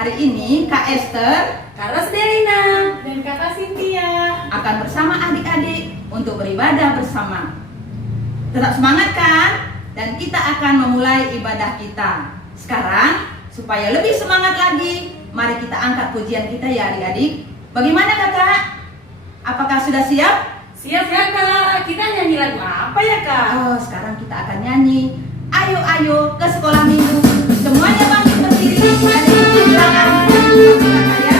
Hari ini Kak Esther, Kak Rosdelina, dan Kakak Cynthia akan bersama adik-adik untuk beribadah bersama. Tetap semangat kan? Dan kita akan memulai ibadah kita. Sekarang, supaya lebih semangat lagi, mari kita angkat pujian kita ya adik-adik. Bagaimana kakak? Apakah sudah siap? siap ya Kak? Kita nyanyi lagu apa ya Kak? Oh, sekarang kita akan nyanyi Ayo Ayo ke Sekolah Minggu. Semuanya bangkit berdiri. Adik-adik silakan kakak ya.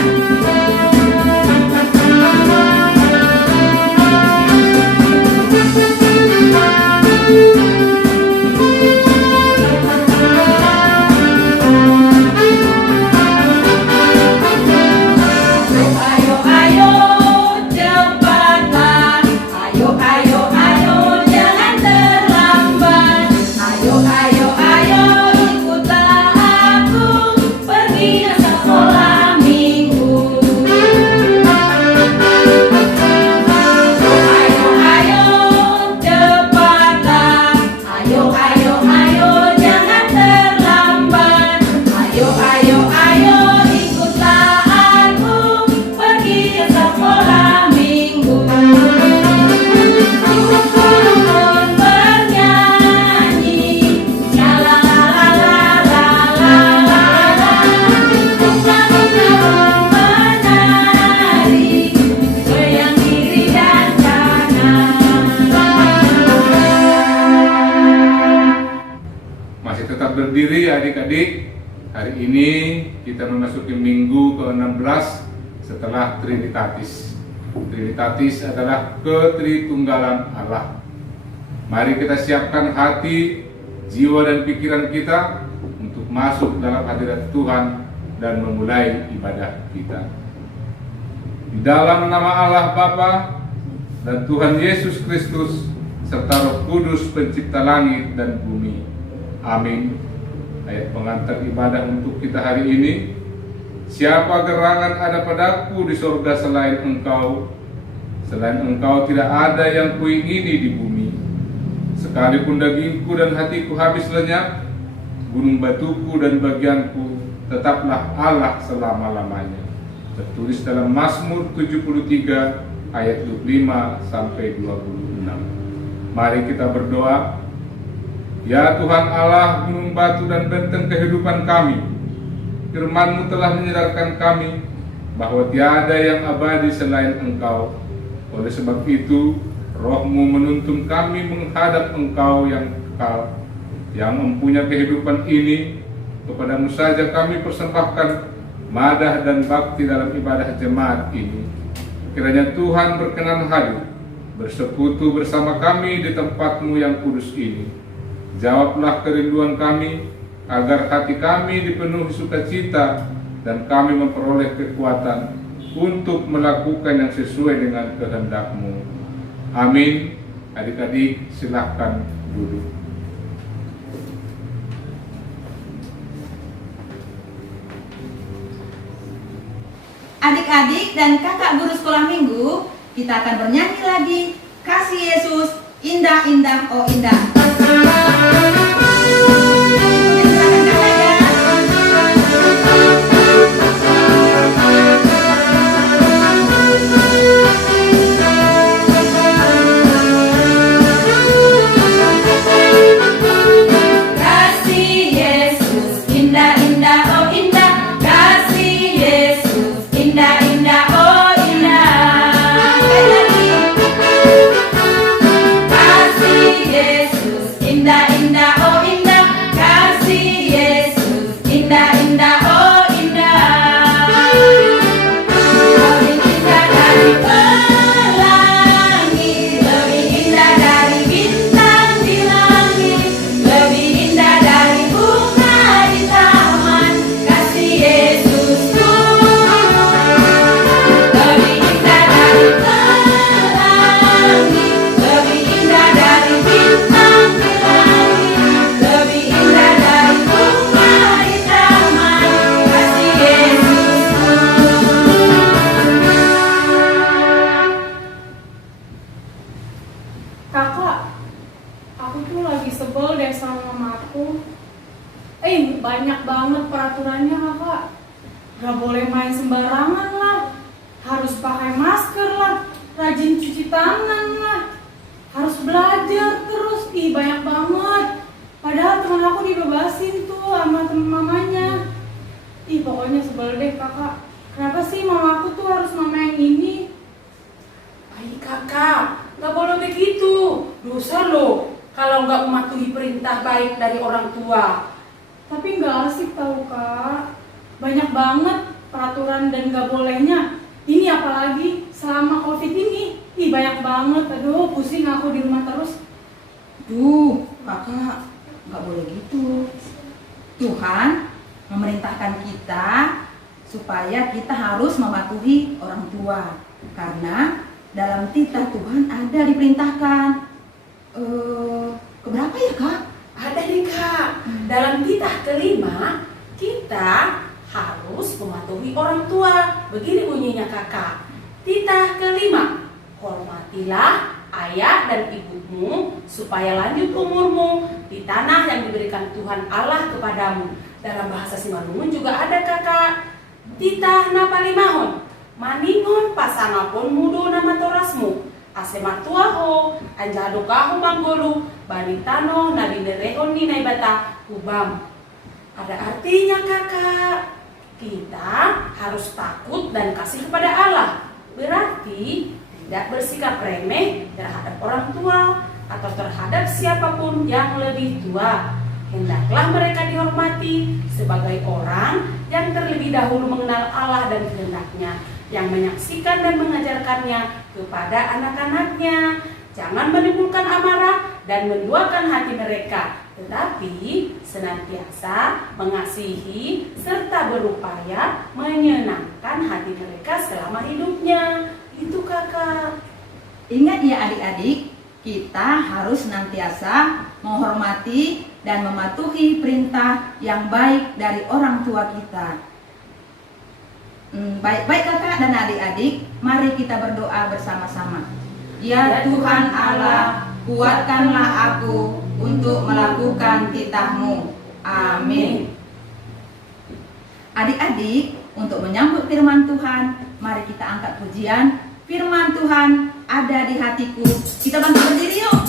Berdiri adik-adik. Hari ini kita memasuki minggu ke-16 setelah Trinitatis. Trinitatis adalah ketritunggalan Allah. Mari kita siapkan hati, jiwa dan pikiran kita untuk masuk dalam hadirat Tuhan dan memulai ibadah kita. Di dalam nama Allah Bapa dan Tuhan Yesus Kristus serta Roh Kudus pencipta langit dan bumi. Amin. Ayat pengantar ibadah untuk kita hari ini. Siapa gerangan ada padaku di sorga selain engkau? Selain engkau tidak ada yang kuingini di bumi. Sekalipun dagingku dan hatiku habis lenyap, gunung batuku dan bagianku tetaplah Allah selama-lamanya. Tertulis dalam Mazmur 73 ayat 25 sampai 26. Mari kita berdoa. Ya Tuhan Allah, gunung batu dan benteng kehidupan kami, firman-Mu telah menyadarkan kami bahwa tiada yang abadi selain Engkau. Oleh sebab itu, Roh-Mu menuntun kami menghadap Engkau yang kekal, yang mempunyai kehidupan ini. Kepadamu saja kami persembahkan madah dan bakti dalam ibadah jemaat ini. Kiranya Tuhan berkenan hadir, bersekutu bersama kami di tempat-Mu yang kudus ini. Jawablah kerinduan kami, agar hati kami dipenuhi sukacita dan kami memperoleh kekuatan untuk melakukan yang sesuai dengan kehendak-Mu. Amin. Adik-adik silahkan duduk. Adik-adik dan kakak guru sekolah minggu, kita akan bernyanyi lagi Kasih Yesus, indah-indah, oh indah. banyak banget peraturannya kakak. Gak boleh main sembarangan lah. Harus pakai masker lah. Rajin cuci tangan lah. Harus belajar terus. Ih, banyak banget. Padahal teman aku dibebasin tuh sama temen mamanya. Ih, pokoknya sebel deh kakak. Kenapa sih mama aku tuh harus mama yang ini? Baik kakak, nggak boleh begitu. Dosa loh kalau nggak mematuhi perintah baik dari orang tua. Tapi nggak asik tahu kak. Banyak banget peraturan dan nggak bolehnya. Ini apalagi selama COVID ini. Ih, banyak banget. Aduh, pusing aku di rumah terus. Duh, kakak, nggak boleh gitu. Tuhan memerintahkan kita supaya kita harus mematuhi orang tua. Karena dalam titah Tuhan ada diperintahkan. Keberapa ya kak? Ada nih kak, dalam titah kelima kita harus mematuhi orang tua. Begini bunyinya kakak. Titah kelima, hormatilah ayah dan ibumu supaya lanjut umurmu di tanah yang diberikan Tuhan Allah kepadamu. Dalam bahasa Simalungun juga ada kakak. Titah napalimahon, maningon pasangapon mudo nama torasmu. Asematuaho, anjadokaho manggolu, banitano nadinerehon ni naibata hubam. Ada artinya kakak. Kita harus takut dan kasih kepada Allah. Berarti tidak bersikap remeh terhadap orang tua atau terhadap siapapun yang lebih tua. Hendaklah mereka dihormati sebagai orang yang terlebih dahulu mengenal Allah dan kehendaknya, yang menyaksikan dan mengajarkannya kepada anak-anaknya. Jangan menimbulkan amarah dan menduakan hati mereka, tetapi senantiasa mengasihi serta berupaya menyenangkan hati mereka selama hidupnya. Itu kakak. Ingat ya adik-adik, kita harus senantiasa menghormati dan mematuhi perintah yang baik dari orang tua kita. Baik-baik kakak dan adik-adik, mari kita berdoa bersama-sama. Ya Tuhan Allah, kuatkanlah aku untuk melakukan titah-Mu. Amin. Adik-adik, untuk menyambut firman Tuhan, mari kita angkat pujian. Firman Tuhan ada di hatiku. Kita bantu berdiri yuk.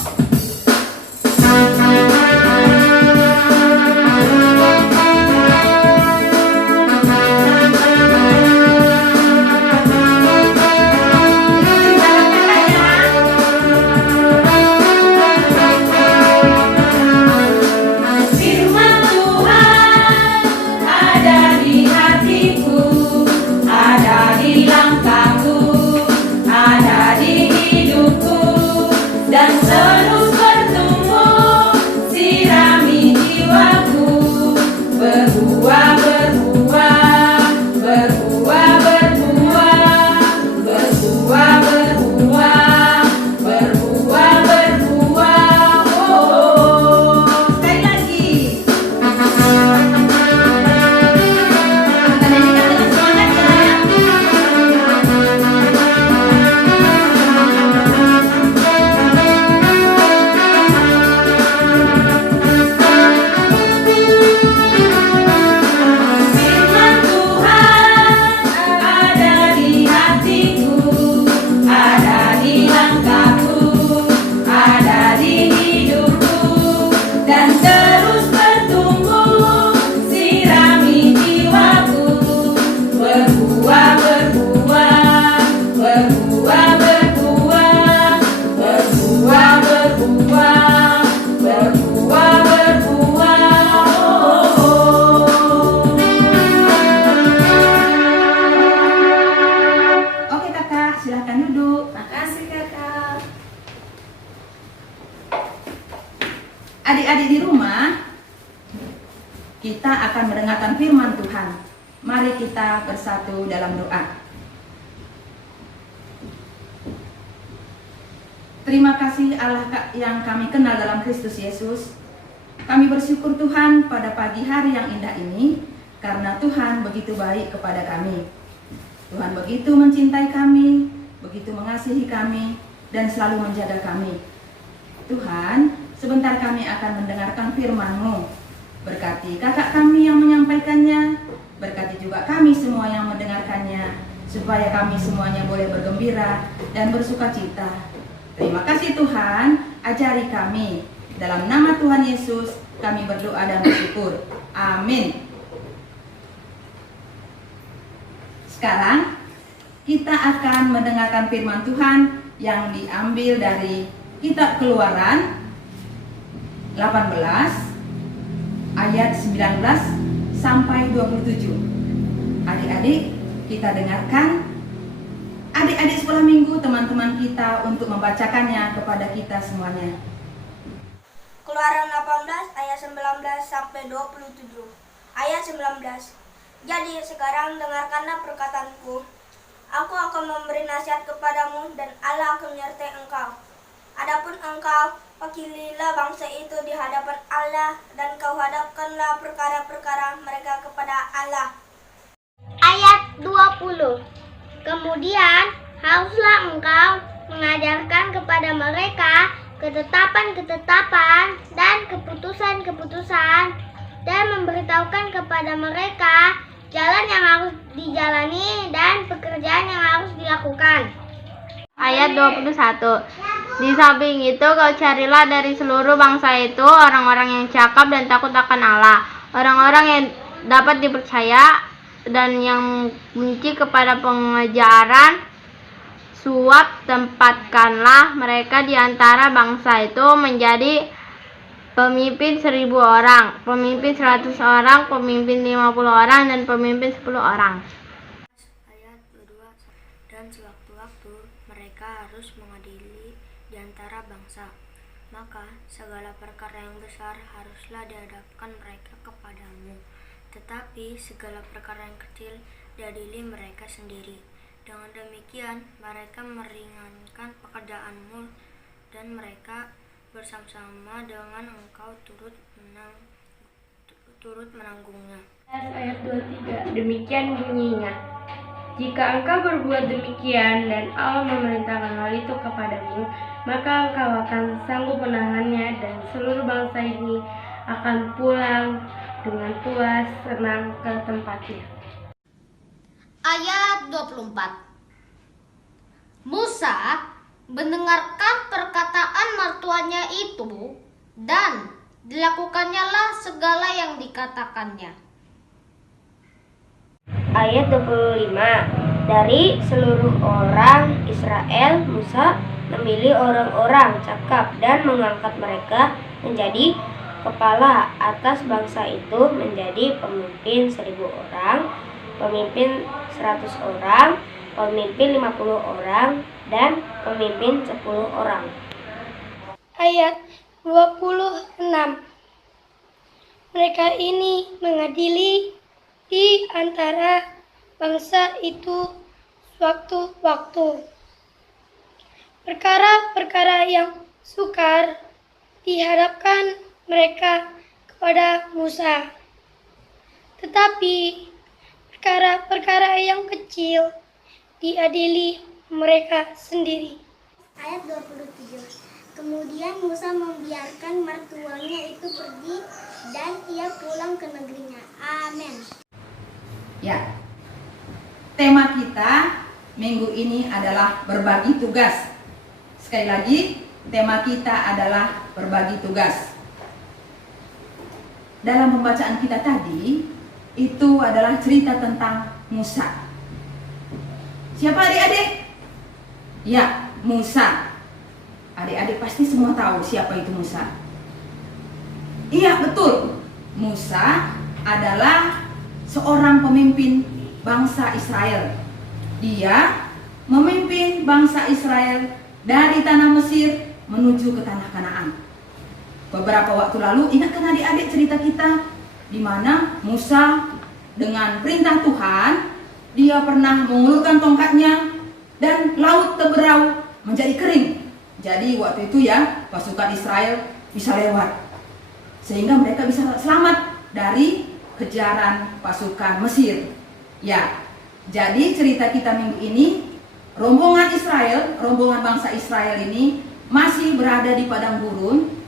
Adik-adik di rumah, kita akan mendengarkan firman Tuhan. Mari kita bersatu dalam doa. Terima kasih Allah yang kami kenal dalam Kristus Yesus. Kami bersyukur Tuhan pada pagi hari yang indah ini, karena Tuhan begitu baik kepada kami. Tuhan begitu mencintai kami, begitu mengasihi kami, dan selalu menjaga kami. Tuhan, sebentar kami akan mendengarkan firman-Mu. Berkati kakak kami yang menyampaikannya, Berkati juga kami semua yang mendengarkannya, supaya kami semuanya boleh bergembira dan bersuka cita. Terima kasih Tuhan, ajari kami. Dalam nama Tuhan Yesus, kami berdoa dan bersyukur. Amin. Sekarang, kita akan mendengarkan firman Tuhan yang diambil dari Kitab Keluaran 18 ayat 19 sampai 27. Adik-adik, kita dengarkan. Adik-adik sekolah minggu, teman-teman kita untuk membacakannya kepada kita semuanya. Keluaran 18 ayat 19 sampai 27. Ayat 19. Jadi sekarang dengarkanlah perkataanku. Aku akan memberi nasihat kepadamu dan Allah akan menyertai engkau. Adapun engkau, wakililah bangsa itu di hadapan Allah dan kau hadapkanlah perkara-perkara mereka kepada Allah. Ayat 20. Kemudian haruslah engkau mengajarkan kepada mereka ketetapan-ketetapan dan keputusan-keputusan dan memberitahukan kepada mereka jalan yang harus dijalani dan pekerjaan yang harus dilakukan. Ayat 21. Di samping itu kau carilah dari seluruh bangsa itu orang-orang yang cakap dan takut akan Allah, orang-orang yang dapat dipercaya dan yang benci kepada pengajaran suap. Tempatkanlah mereka di antara bangsa itu menjadi pemimpin 1.000 orang, pemimpin 100 orang, pemimpin 50 orang, dan pemimpin 10 orang. Ayat 22. Dan sewaktu-waktu mereka harus mengadili di antara bangsa. Maka segala perkara yang besar haruslah dihadapkan mereka kepadamu. Tetapi segala perkara yang kecil diadili mereka sendiri. Dengan demikian mereka meringankan pekerjaanmu dan mereka bersama-sama dengan engkau turut menanggungnya. Ayat 23. Demikian bunyinya. Jika engkau berbuat demikian dan Allah memerintahkan hal itu kepadamu, maka engkau akan sanggup menahannya dan seluruh bangsa ini akan pulang dengan puas senang ke tempatnya. Ayat 24. Musa mendengarkan perkataan mertuanya itu dan dilakukannya segala yang dikatakannya. Ayat 25. Dari seluruh orang Israel, Musa memilih orang-orang cakap dan mengangkat mereka menjadi kepala atas bangsa itu, menjadi pemimpin 1.000 orang, pemimpin 100 orang, pemimpin 50 orang, dan pemimpin 10 orang. Ayat 26. Mereka ini mengadili di antara bangsa itu sewaktu-waktu. Perkara-perkara yang sukar dihadapkan mereka kepada Musa. Tetapi perkara-perkara yang kecil diadili mereka sendiri. Ayat 27. Kemudian Musa membiarkan mertuanya itu pergi dan ia pulang ke negerinya. Amin. Ya, tema kita minggu ini adalah berbagi tugas. Sekali lagi, tema kita adalah berbagi tugas. Dalam pembacaan kita tadi, itu adalah cerita tentang Musa. Siapa adik-adik? Ya, Musa. Adik-adik pasti semua tahu siapa itu Musa. Iya, betul. Musa adalah seorang pemimpin bangsa Israel. Dia memimpin bangsa Israel dari tanah Mesir menuju ke tanah Kanaan. Beberapa waktu lalu, ingatkan adik-adik cerita kita di mana Musa dengan perintah Tuhan, dia pernah mengulurkan tongkatnya dan laut Teberau menjadi kering. Jadi waktu itu ya, pasukan Israel bisa lewat sehingga mereka bisa selamat dari kejaran pasukan Mesir. Ya, jadi cerita kita minggu ini, rombongan Israel, rombongan bangsa Israel ini masih berada di padang gurun.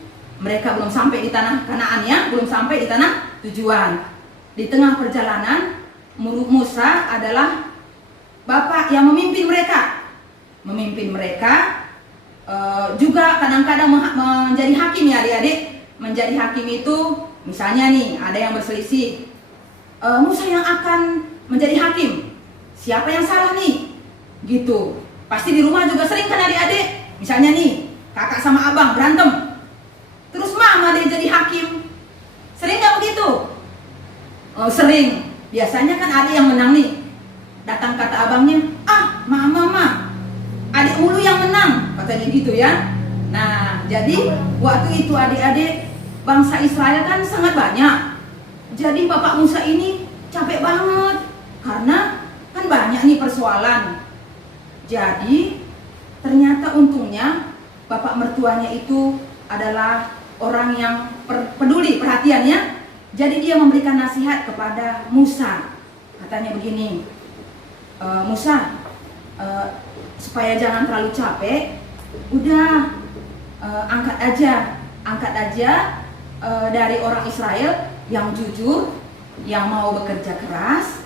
Mereka belum sampai di tanah Kanaan ya, belum sampai di tanah tujuan. Di tengah perjalanan, Musa adalah bapak yang memimpin mereka. Juga kadang-kadang menjadi hakim ya adik-adik. Menjadi hakim itu misalnya nih ada yang berselisih, Musa yang akan menjadi hakim, siapa yang salah nih? Gitu. Pasti di rumah juga sering kan adik-adik. Misalnya nih kakak sama abang berantem, terus mama dia jadi hakim. Sering nggak begitu? Oh, sering. Biasanya kan ada yang menang nih. Datang kata abangnya, mama, adik mulu yang menang, katanya gitu ya. Nah, jadi waktu itu adik-adik bangsa Israel kan sangat banyak. Jadi Bapak Musa ini capek banget karena kan banyak nih persoalan. Jadi ternyata untungnya bapak mertuanya itu adalah orang yang peduli perhatiannya. Jadi dia memberikan nasihat kepada Musa. Katanya begini, Musa, supaya jangan terlalu capek, udah angkat aja dari orang Israel yang jujur, yang mau bekerja keras,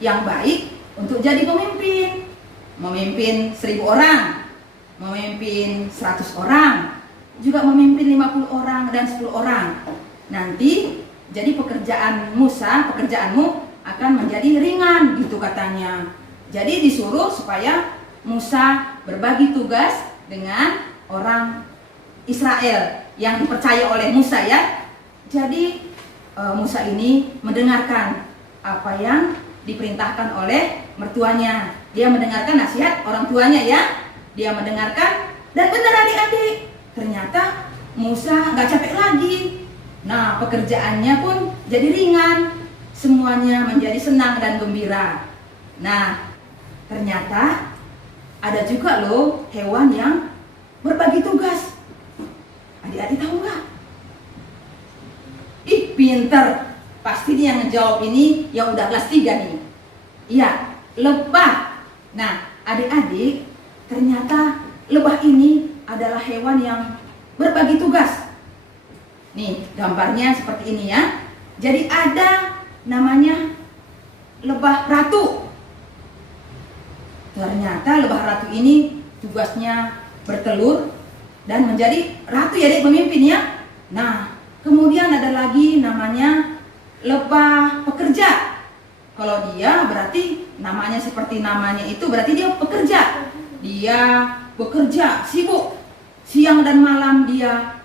yang baik untuk jadi pemimpin. Memimpin 1000 orang, memimpin 100 orang, juga memimpin 50 orang dan 10 orang. Nanti jadi pekerjaanmu akan menjadi ringan gitu katanya. Jadi disuruh supaya Musa berbagi tugas dengan orang Israel yang dipercaya oleh Musa ya. Jadi Musa ini mendengarkan apa yang diperintahkan oleh mertuanya. Dia mendengarkan nasihat orang tuanya ya. Dia mendengarkan dan benar adik-adik. Ternyata Musa gak capek lagi. Nah, pekerjaannya pun jadi ringan. Semuanya menjadi senang dan gembira. Nah, ternyata ada juga loh hewan yang berbagi tugas. Adik-adik tahu nggak? Ih, pinter. Pasti dia yang ngejawab ini yang udah kelas 3 nih. Iya, lebah. Nah, adik-adik, ternyata lebah ini adalah hewan yang berbagi tugas. Nih, gambarnya seperti ini ya. Jadi ada namanya lebah ratu. Ternyata lebah ratu ini tugasnya bertelur dan menjadi ratu ya dek, pemimpin ya. Nah, kemudian ada lagi namanya lebah pekerja. Kalau dia berarti namanya seperti namanya itu berarti dia pekerja. Dia bekerja sibuk siang dan malam, dia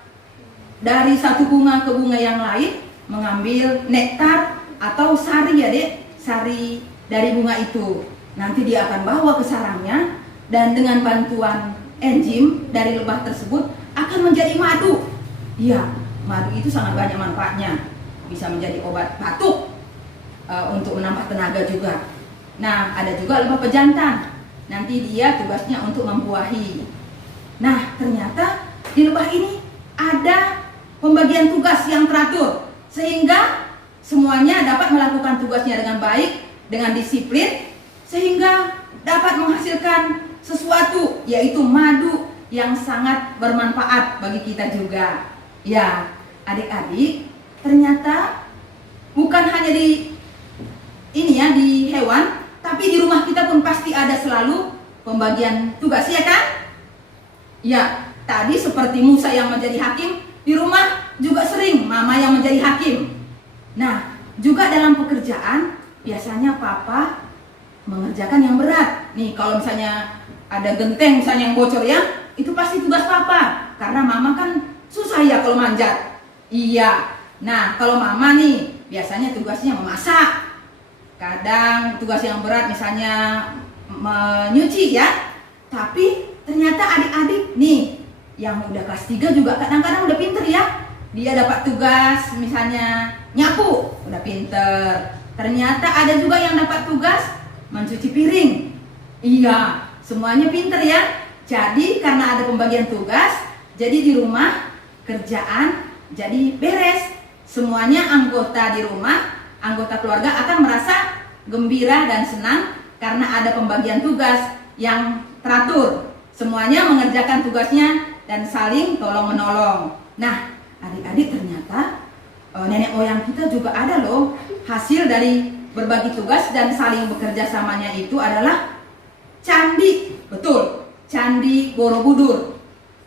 dari satu bunga ke bunga yang lain mengambil nektar atau sari ya dek, sari dari bunga itu. Nanti dia akan bawa ke sarangnya dan dengan bantuan enzim dari lebah tersebut akan menjadi madu. Iya, madu itu sangat banyak manfaatnya. Bisa menjadi obat batuk, untuk menambah tenaga juga. Nah, ada juga lebah pejantan. Nanti dia tugasnya untuk membuahi. Nah, ternyata di lebah ini ada pembagian tugas yang teratur sehingga semuanya dapat melakukan tugasnya dengan baik, dengan disiplin, sehingga dapat menghasilkan sesuatu, yaitu madu yang sangat bermanfaat bagi kita juga. Ya, adik-adik, ternyata bukan hanya di hewan, tapi di rumah kita pun pasti ada selalu pembagian tugas, ya kan? Ya, tadi seperti Musa yang menjadi hakim, di rumah juga sering mama yang menjadi hakim. Nah, juga dalam pekerjaan biasanya papa mengerjakan yang berat. Nih, kalau misalnya ada genteng misalnya yang bocor ya, itu pasti tugas papa. Karena mama kan susah ya kalau manjat. Iya. Nah, kalau mama nih biasanya tugasnya memasak. Kadang tugas yang berat misalnya menyuci ya. Tapi ternyata adik-adik nih yang udah kelas 3 juga kadang-kadang udah pinter ya. Dia dapat tugas misalnya nyapu, udah pinter. Ternyata ada juga yang dapat tugas mencuci piring. Iya, semuanya pinter ya. Jadi karena ada pembagian tugas, jadi di rumah kerjaan jadi beres. Semuanya anggota di rumah, anggota keluarga akan merasa gembira dan senang karena ada pembagian tugas yang teratur. Semuanya mengerjakan tugasnya dan saling tolong-menolong. Nah, adik-adik ternyata nenek moyang kita juga ada loh hasil dari berbagi tugas dan saling bekerja samanya itu adalah Candi, betul, Candi Borobudur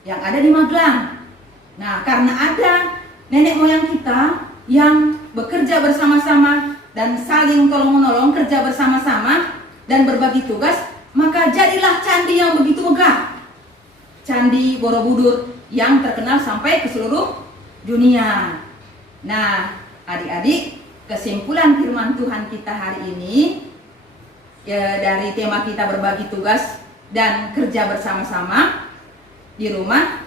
yang ada di Magelang. Nah, karena ada nenek moyang kita yang bekerja bersama-sama dan saling tolong-menolong, kerja bersama-sama dan berbagi tugas, maka jadilah candi yang begitu megah. Candi Borobudur yang terkenal sampai ke seluruh dunia. Nah, adik-adik, kesimpulan firman Tuhan kita hari ini ya, dari tema kita berbagi tugas dan kerja bersama-sama di rumah.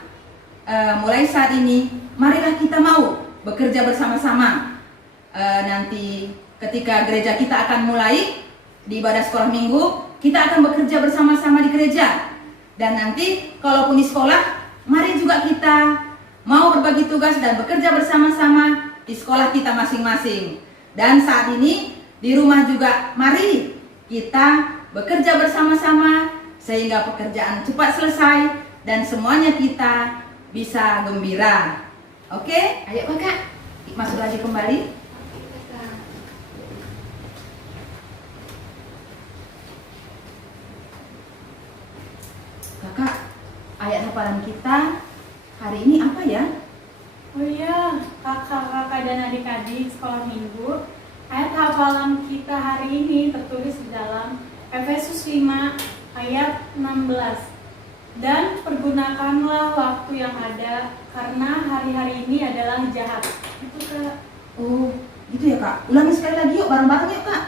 Mulai saat ini, marilah kita mau bekerja bersama-sama. Nanti ketika gereja kita akan mulai di ibadah sekolah minggu, kita akan bekerja bersama-sama di gereja. Dan nanti kalaupun di sekolah, mari juga kita mau berbagi tugas dan bekerja bersama-sama di sekolah kita masing-masing. Dan saat ini di rumah juga, mari kita bekerja bersama-sama sehingga pekerjaan cepat selesai dan semuanya kita bisa gembira. Oke, ayo kakak, masuk lagi kembali. Kakak, ayat hafalan kita hari ini apa ya? Oh iya, kakak-kakak dan adik-adik sekolah minggu, ayat hafalan kita hari ini tertulis di dalam Efesus 5 ayat 16. Dan pergunakanlah waktu yang ada, karena hari-hari ini adalah jahat. Itu Kak. Oh, gitu ya Kak. Ulangi sekali lagi yuk, bareng-bareng yuk Kak.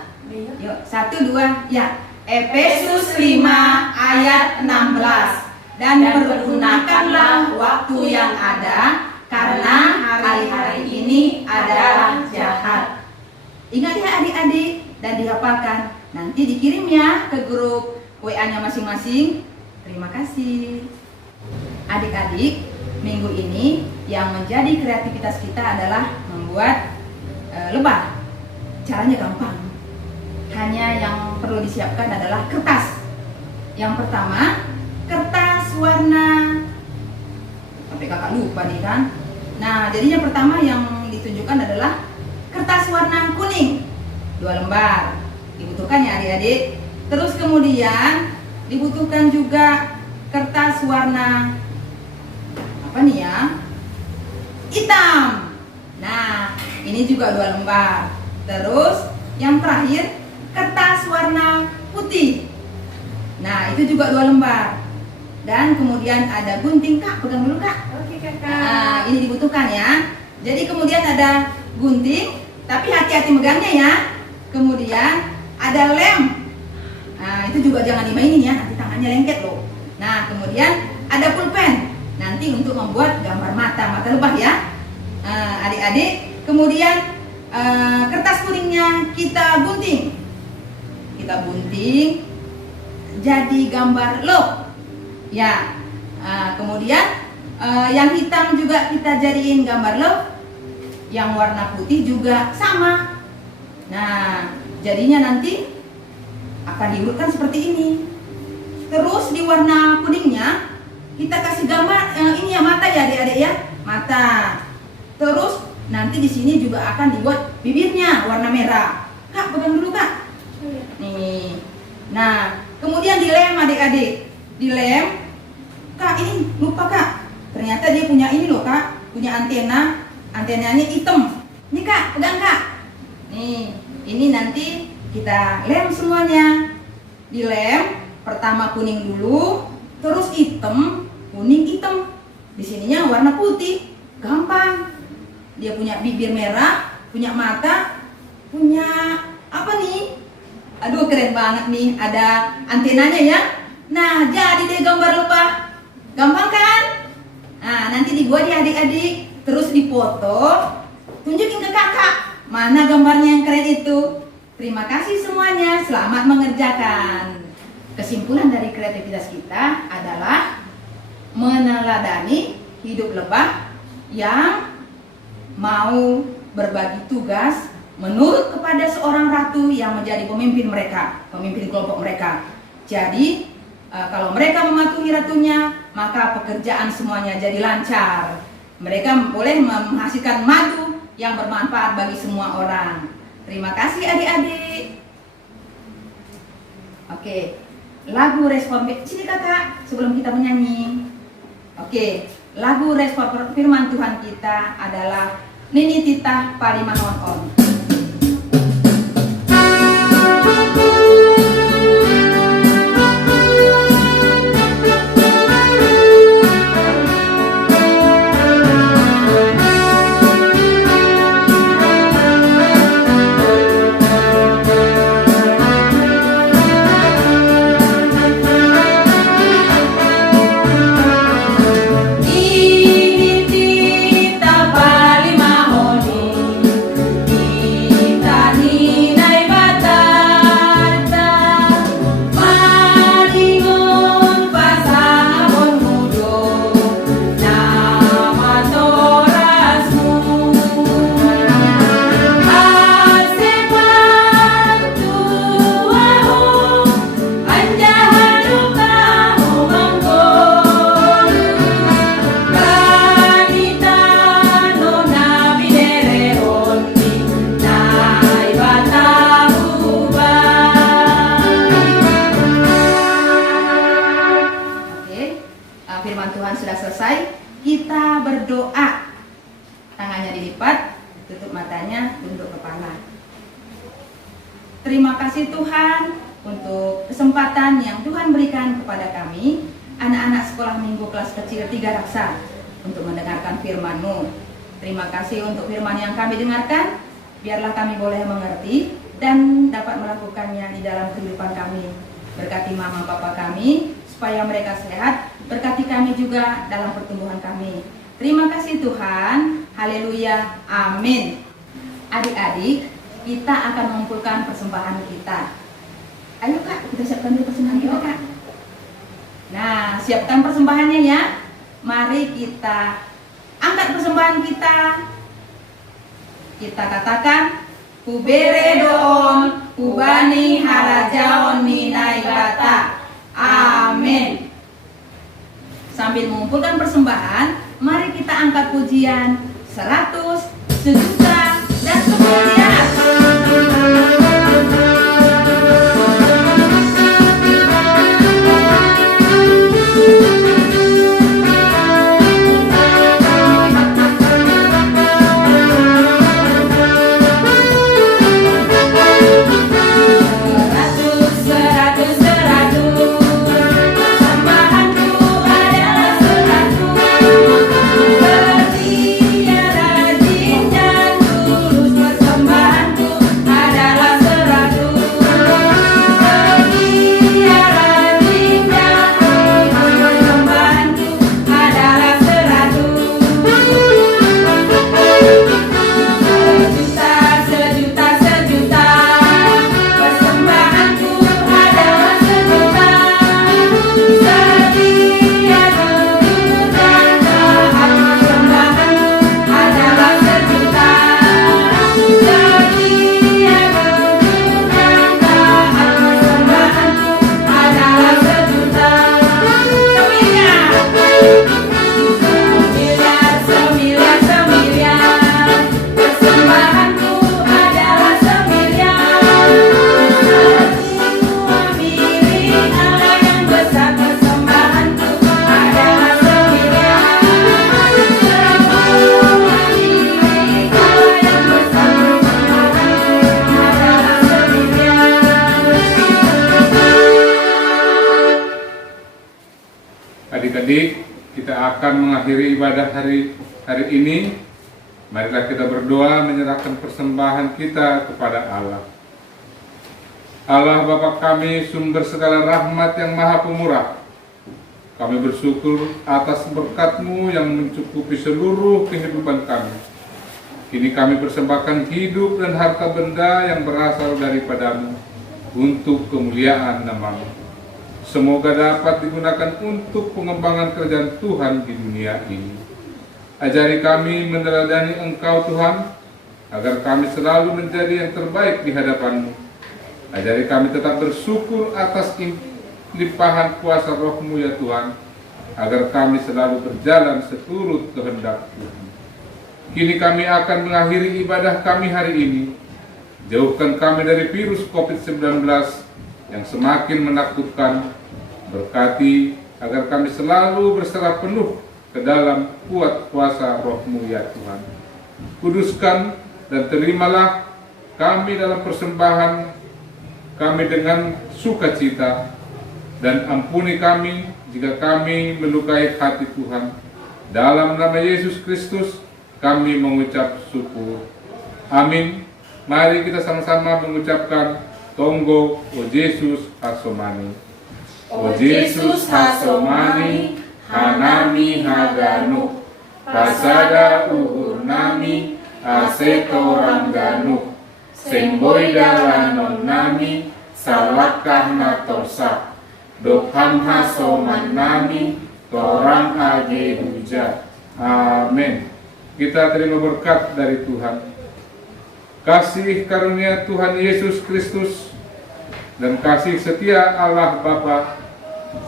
Yuk, 1, 2, ya. Efesus 5 ayat 16. Dan pergunakanlah waktu yang ada, karena hari-hari ini adalah jahat. Ingat ya adik-adik, dan dihafalkan. Nanti dikirim ya ke grup WA-nya masing-masing. Terima kasih. Adik-adik, minggu ini yang menjadi kreativitas kita adalah membuat lebah. Caranya gampang. Hanya yang perlu disiapkan adalah kertas. Yang pertama, kertas warna, sampai kakak lupa nih kan. Nah, jadinya pertama yang ditunjukkan adalah kertas warna kuning, 2 lembar. Dibutuhkan ya adik-adik. Terus kemudian dibutuhkan juga kertas warna apa nih ya? Hitam. Nah, ini juga 2 lembar. Terus yang terakhir kertas warna putih. Nah, itu juga 2 lembar. Dan kemudian ada gunting Kak, pegang dulu Kak. Oke kakak. Nah, ini dibutuhkan ya. Jadi kemudian ada gunting, tapi hati-hati megangnya ya. Kemudian ada lem. Nah, itu juga jangan dimainin ya, nanti tangannya lengket loh. Nah, kemudian ada pulpen, nanti untuk membuat gambar mata lebah ya. Adik-adik, kemudian kertas kuningnya kita gunting. Kita gunting jadi gambar love. Ya. Kemudian yang hitam juga kita jadiin gambar love. Yang warna putih juga sama. Nah, jadinya nanti akan diurutkan seperti ini. Terus di warna kuningnya kita kasih gambar ini ya, mata ya adik-adik ya, mata. Terus nanti di sini juga akan dibuat bibirnya warna merah. Kak, pegang dulu Kak. Nih. Nah, kemudian dilem adik-adik. Dilem. Kak, ini lupa Kak. Ternyata dia punya ini loh Kak, punya antena. Antenanya hitam. Nih Kak, pegang Kak. Nih, ini nanti kita lem semuanya. Dilem, pertama kuning dulu, terus hitam, kuning hitam. Di sininya warna putih, gampang. Dia punya bibir merah, punya mata, punya apa nih? Aduh keren banget nih, ada antenanya ya. Nah, jadi deh gambar lebah. Gampang kan? Nah, nanti dibuat ya adik-adik, terus dipoto, tunjukin ke kakak mana gambarnya yang keren itu. Terima kasih semuanya, selamat mengerjakan. Kesimpulan dari kreativitas kita adalah meneladani hidup lebah yang mau berbagi tugas menurut kepada seorang ratu yang menjadi pemimpin mereka, pemimpin kelompok mereka. Jadi kalau mereka mematuhi ratunya, maka pekerjaan semuanya jadi lancar. Mereka boleh menghasilkan madu yang bermanfaat bagi semua orang. Terima kasih adik-adik. Oke, lagu respon sini kakak sebelum kita menyanyi. Oke, lagu respon firman Tuhan kita adalah Nini Titah Palimanon On. Firman Tuhan sudah selesai, kita berdoa. Tangannya dilipat, tutup matanya, tunduk kepala. Terima kasih Tuhan untuk kesempatan yang Tuhan berikan kepada kami, anak-anak sekolah minggu kelas kecil 3 Raksa, untuk mendengarkan firman-Mu. Terima kasih untuk firman yang kami dengarkan, biarlah kami boleh mengerti dan dapat melakukannya di dalam kehidupan kami. Berkati mama papa kami, supaya mereka sehat, berkati kami juga dalam pertumbuhan kami. Terima kasih Tuhan, haleluya, amin. Adik-adik, kita akan mengumpulkan persembahan kita. Ayo kak, kita siapkan dulu persembahan kita kak. Nah, siapkan persembahannya ya. Mari kita angkat persembahan kita. Kita katakan, Kubere doon, kubani halajaon ninai bata. Amin. Sambil mengumpulkan persembahan, mari kita angkat pujian 100, 1.000.000, dan 1.000.000.000. Adik-adik, kita akan mengakhiri ibadah hari ini. Marilah kita berdoa menyerahkan persembahan kita kepada Allah. Allah Bapa kami, sumber segala rahmat yang maha pemurah, kami bersyukur atas berkat-Mu yang mencukupi seluruh kehidupan kami. Kini kami persembahkan hidup dan harta benda yang berasal daripada-Mu untuk kemuliaan nama-Mu. Semoga dapat digunakan untuk pengembangan kerjaan Tuhan di dunia ini. Ajari kami meneladani Engkau Tuhan, agar kami selalu menjadi yang terbaik di hadapan-Mu. Ajari kami tetap bersyukur atas limpahan kuasa Roh-Mu ya Tuhan, agar kami selalu berjalan seturut kehendak Tuhan. Kini kami akan mengakhiri ibadah kami hari ini. Jauhkan kami dari virus COVID-19 yang semakin menakutkan. Berkati agar kami selalu berserah penuh ke dalam kuat kuasa Roh-Mu ya Tuhan. Kuduskan dan terimalah kami dalam persembahan kami dengan sukacita, dan ampuni kami jika kami melukai hati Tuhan. Dalam nama Yesus Kristus kami mengucap syukur. Amin. Mari kita sama-sama mengucapkan Tonggo O Yesus Hasomani. O Yesus Hasomani, Hanami Haganu, Pasada Uhur Nami, Aseto Rangganu, Semboida Lanon Nami, Salakah Natorsa, Dokham Hasoman Nami, Torang Age Huja. Amin. Kita terima berkat dari Tuhan. Kasih karunia Tuhan Yesus Kristus dan kasih setia Allah Bapa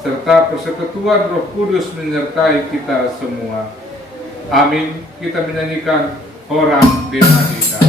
serta persekutuan Roh Kudus menyertai kita semua. Amin. Kita menyanyikan Orang Tema kita.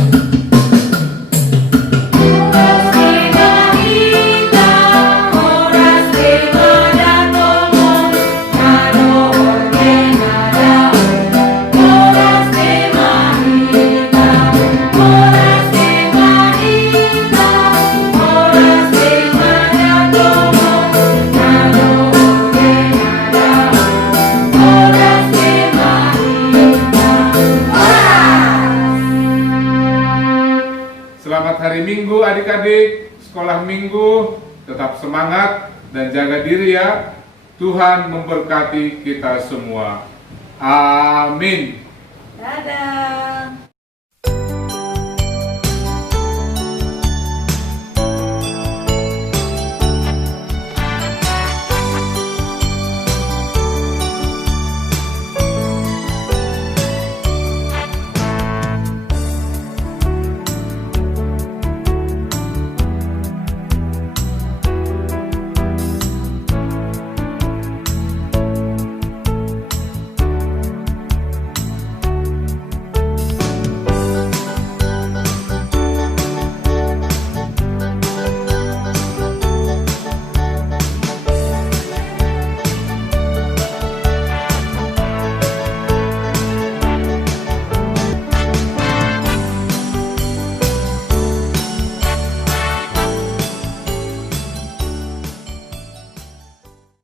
Selamat hari Minggu adik-adik, sekolah Minggu, tetap semangat dan jaga diri ya. Tuhan memberkati kita semua. Amin. Dadah.